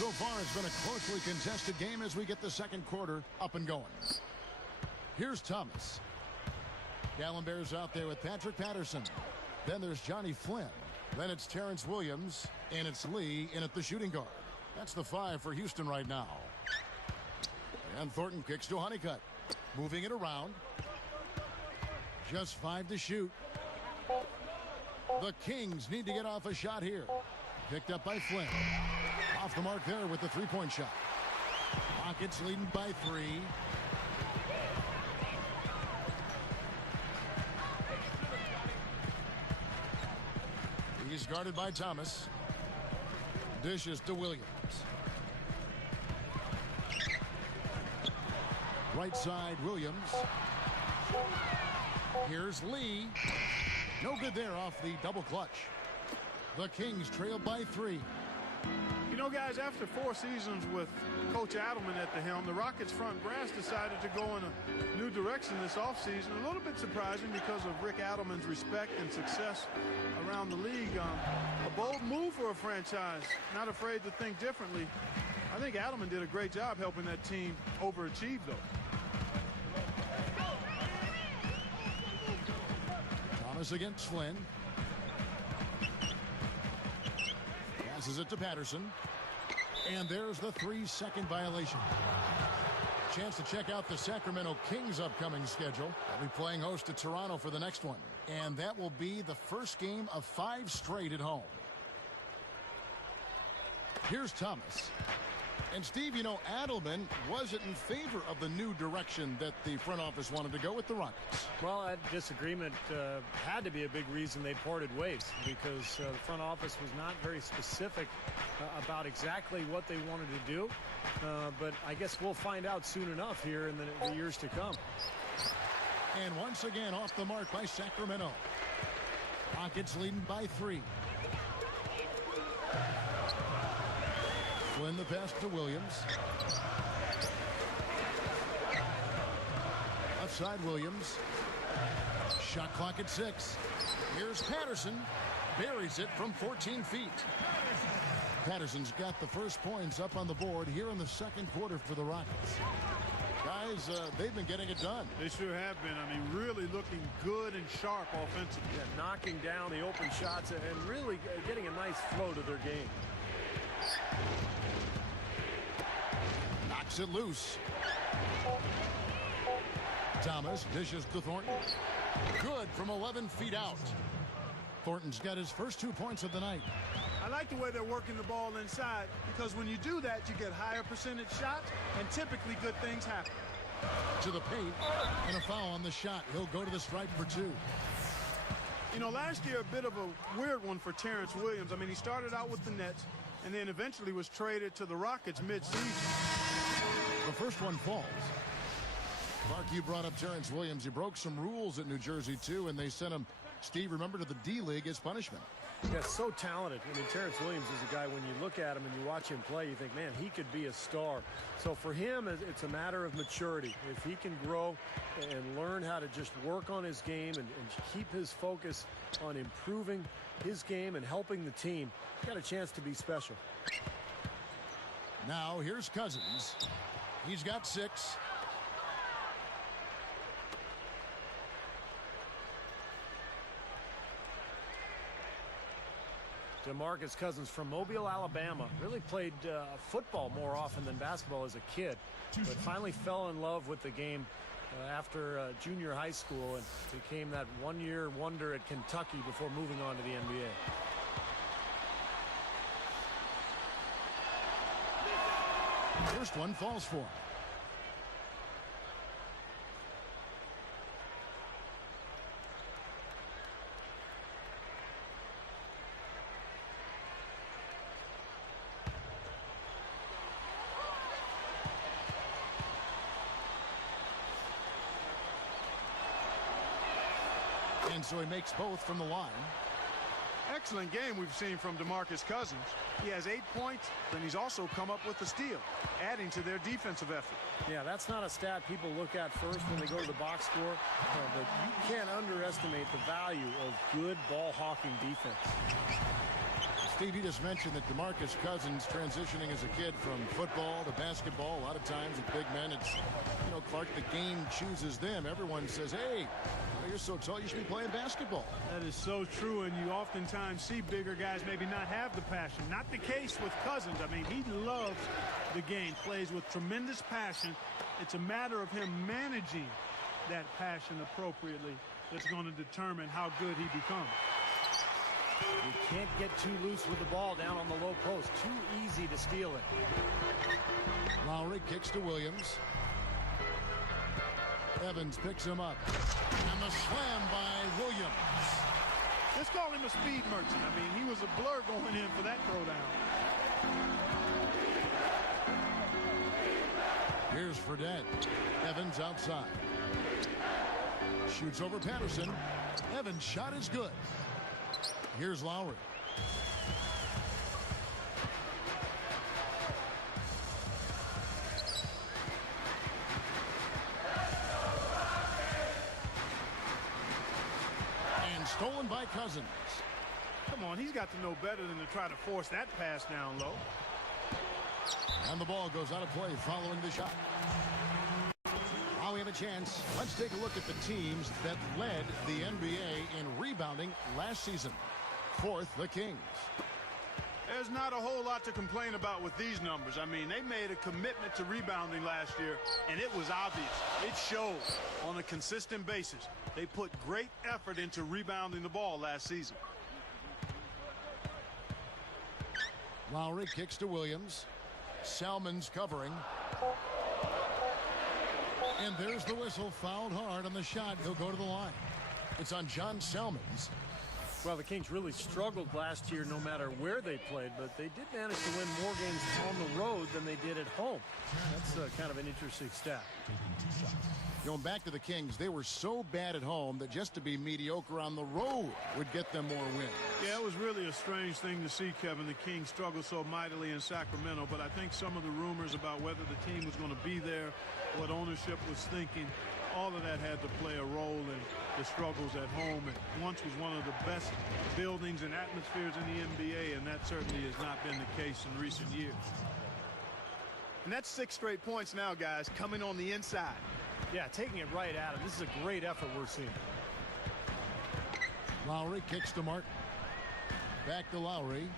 So far, it's been a closely contested game as we get the second quarter up and going. Here's Thomas. Gallenberg's out there with Patrick Patterson. Then there's Johnny Flynn. Then it's Terrence Williams. And it's Lee in at the shooting guard. That's the 5 for Houston right now. And Thornton kicks to Honeycutt. Moving it around. Just 5 to shoot. The Kings need to get off a shot here. Picked up by Flynn. Off the mark there with the three-point shot. Rockets leading by 3. He's guarded by Thomas. Dishes to Williams. Right side, Williams. Here's Lee. No good there off the double clutch. The Kings trail by 3. You know, guys, after 4 seasons with Coach Adelman at the helm, the Rockets front brass decided to go in a new direction this offseason. A little bit surprising because of Rick Adelman's respect and success around the league. A bold move for a franchise, not afraid to think differently. I think Adelman did a great job helping that team overachieve, though. Thomas against Flynn. Passes it to Patterson. And there's the 3-second violation. Chance to check out the Sacramento Kings' upcoming schedule. They'll be playing host to Toronto for the next one. And that will be the first game of 5 straight at home. Here's Thomas. And Steve, you know, Adelman wasn't in favor of the new direction that the front office wanted to go with the Rockets. Well, that disagreement had to be a big reason they parted ways, because the front office was not very specific about exactly what they wanted to do. But I guess we'll find out soon enough here in the years to come. And once again off the mark by Sacramento. Rockets leading by 3. Flynn the pass to Williams. Left side Williams. Shot clock at 6. Here's Patterson. Buries it from 14 feet. Patterson's got the first points up on the board here in the second quarter for the Rockets. Guys, they've been getting it done. They sure have been. I mean, really looking good and sharp offensively. Yeah, knocking down the open shots and really getting a nice flow to their game. Knocks it loose. Thomas dishes to Thornton. Good from 11 feet out. Thornton's got his first 2 points of the night. I like the way they're working the ball inside, because when you do that, you get higher percentage shots, and typically good things happen. To the paint, and a foul on the shot. He'll go to the stripe for 2. You know, last year, a bit of a weird one for Terrence Williams. I mean, he started out with the Nets, and then eventually was traded to the Rockets mid-season. The first one falls. Mark, you brought up Terrence Williams. He broke some rules at New Jersey, too, and they sent him, Steve, remember, to the D-League as punishment. Yeah, so talented. I mean, Terrence Williams is a guy, when you look at him and you watch him play, you think, man, he could be a star. So for him, it's a matter of maturity. If he can grow and learn how to just work on his game and keep his focus on improving his game and helping the team, he's got a chance to be special. Now, here's Cousins. He's got 6. DeMarcus Cousins from Mobile, Alabama. Really played football more often than basketball as a kid, but finally fell in love with the game after junior high school and became that one-year wonder at Kentucky before moving on to the NBA. First one falls for him. And so he makes both from the line. Excellent game we've seen from DeMarcus Cousins. He has 8 points, and he's also come up with a steal, adding to their defensive effort. Yeah, that's not a stat people look at first when they go to the box score, but you can't underestimate the value of good ball hawking defense. Steve, you just mentioned that DeMarcus Cousins transitioning as a kid from football to basketball. A lot of times with big men, it's, you know, Clark, the game chooses them. Everyone says, hey, you're so tall, you should be playing basketball. That is so true, and you oftentimes see bigger guys maybe not have the passion. Not the case with Cousins. I mean, he loves the game, plays with tremendous passion. It's a matter of him managing that passion appropriately that's going to determine how good he becomes. You can't get too loose with the ball down on the low post. Too easy to steal it. Lowry kicks to Williams. Evans picks him up. And the slam by Williams. Let's call him a speed merchant. I mean, he was a blur going in for that throwdown. Here's Fredette. Evans outside. Shoots over Patterson. Evans' shot is good. Here's Lowry. And stolen by Cousins. Come on, he's got to know better than to try to force that pass down low. And the ball goes out of play following the shot. Now we have a chance. Let's take a look at the teams that led the NBA in rebounding last season. Fourth, the Kings. There's not a whole lot to complain about with these numbers. I mean, they made a commitment to rebounding last year, and it was obvious. It showed on a consistent basis. They put great effort into rebounding the ball last season. Lowry kicks to Williams. Salmon's covering. And there's the whistle. Fouled hard on the shot. He'll go to the line. It's on John Salmons. Well, the Kings really struggled last year no matter where they played, but they did manage to win more games on the road than they did at home. That's kind of an interesting stat. Going back to the Kings, they were so bad at home that just to be mediocre on the road would get them more wins. Yeah, it was really a strange thing to see, Kevin. The Kings struggled so mightily in Sacramento, but I think some of the rumors about whether the team was going to be there, what ownership was thinking, all of that had to play a role in the struggles at home. It once was one of the best buildings and atmospheres in the NBA, and that certainly has not been the case in recent years. And that's 6 straight points now, guys, coming on the inside. Yeah, taking it right at him. This is a great effort we're seeing. Lowry kicks to Martin. Back to Lowry.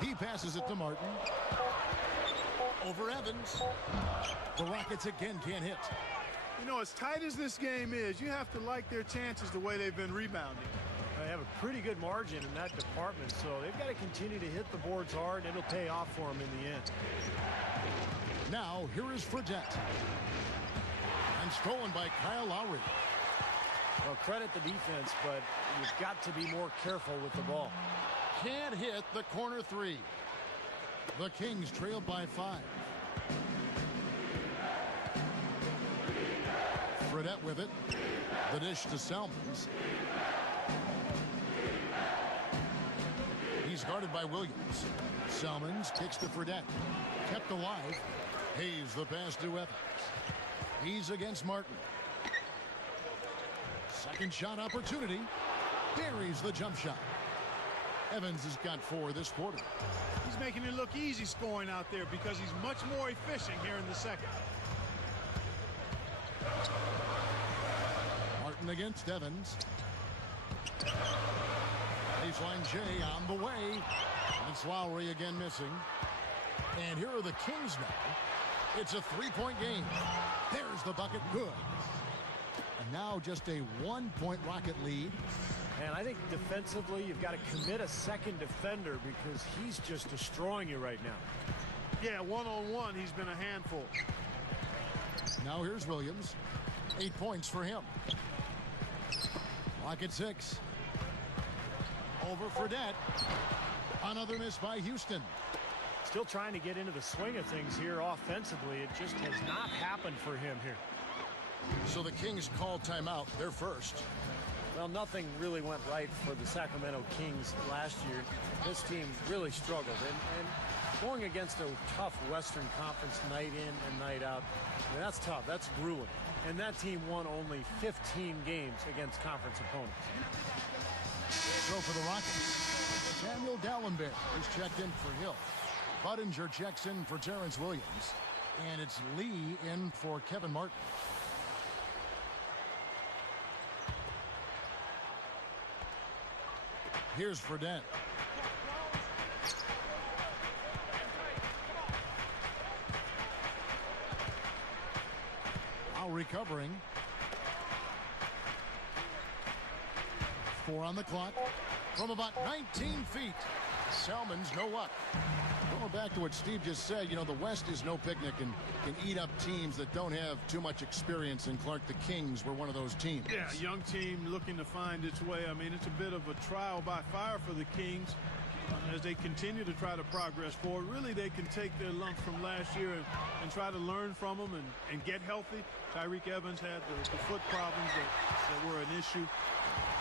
He passes it to Martin. Over Evans. The Rockets again can't hit. You know, as tight as this game is, you have to like their chances the way they've been rebounding. They have a pretty good margin in that department, so they've got to continue to hit the boards hard. It'll pay off for them in the end. Now, here is Fredette. And stolen by Kyle Lowry. Well, credit the defense, but you've got to be more careful with the ball. Can't hit the corner three. The Kings trail by 5. Fredette with it. The dish to Salmons. He's guarded by Williams. Salmons kicks to Fredette. Kept alive. Hayes the pass to Evans. He's against Martin. Second shot opportunity. Buries the jump shot. Evans has got 4 this quarter. He's making it look easy scoring out there because he's much more efficient here in the second. Martin against Evans. Baseline J on the way. And it's Lowry again missing. And here are the Kings now. It's a 3-point game. There's the bucket. Good. And now just a 1-point Rocket lead. And I think defensively, you've got to commit a second defender because he's just destroying you right now. Yeah, one-on-one, he's been a handful. Now here's Williams. 8 points for him. Rocket 6. Over Fredette. Another miss by Houston. Still trying to get into the swing of things here offensively. It just has not happened for him here. So the Kings call timeout. They're first. Well, nothing really went right for the Sacramento Kings last year. This team really struggled. And going against a tough Western Conference night in and night out. I mean, that's tough. That's grueling. And that team won only 15 games against conference opponents. So for the Rockets, Samuel Dallenberg is checked in for Hill. Budinger checks in for Terrence Williams. And it's Lee in for Kevin Martin. Here's Fredette. Now recovering. 4 on the clock. From about 19 feet. Selman's no luck. Going back to what Steve just said, you know, the West is no picnic and can eat up teams that don't have too much experience. And Clark, the Kings were one of those teams. Yeah, young team looking to find its way. I mean, it's a bit of a trial by fire for the Kings as they continue to try to progress forward. Really, they can take their lumps from last year and try to learn from them and get healthy. Tyreek Evans had the foot problems that were an issue.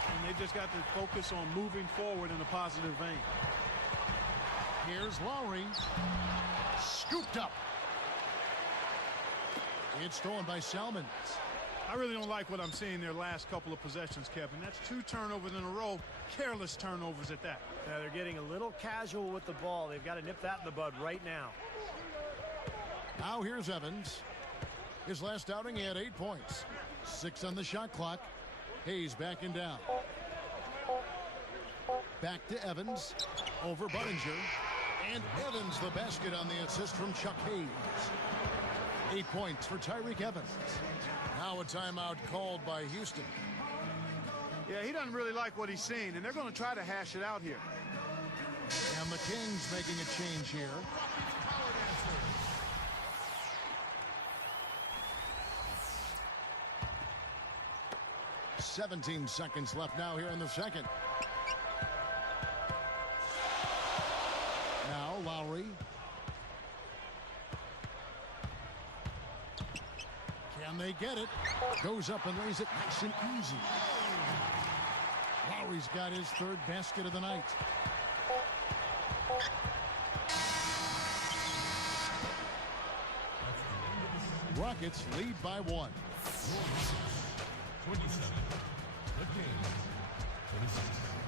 And they just got to focus on moving forward in a positive vein. Here's Lowry. Scooped up. It's stolen by Salmons. I really don't like what I'm seeing their last couple of possessions, Kevin. That's 2 turnovers in a row. Careless turnovers at that. Yeah, they're getting a little casual with the ball. They've got to nip that in the bud right now. Now here's Evans. His last outing, he had 8 points. 6 on the shot clock. Hayes backing down. Back to Evans. Over Budinger. And Evans the basket on the assist from Chuck Hayes. 8 points for Tyreek Evans. Now a timeout called by Houston. Yeah, he doesn't really like what he's seeing, and they're going to try to hash it out here. And the Kings making a change here. 17 seconds left now here in the second. Now Lowry. Can they get it? Goes up and lays it nice and easy. Lowry's got his 3rd basket of the night. Rockets lead by 1. 27. The Kings. 26.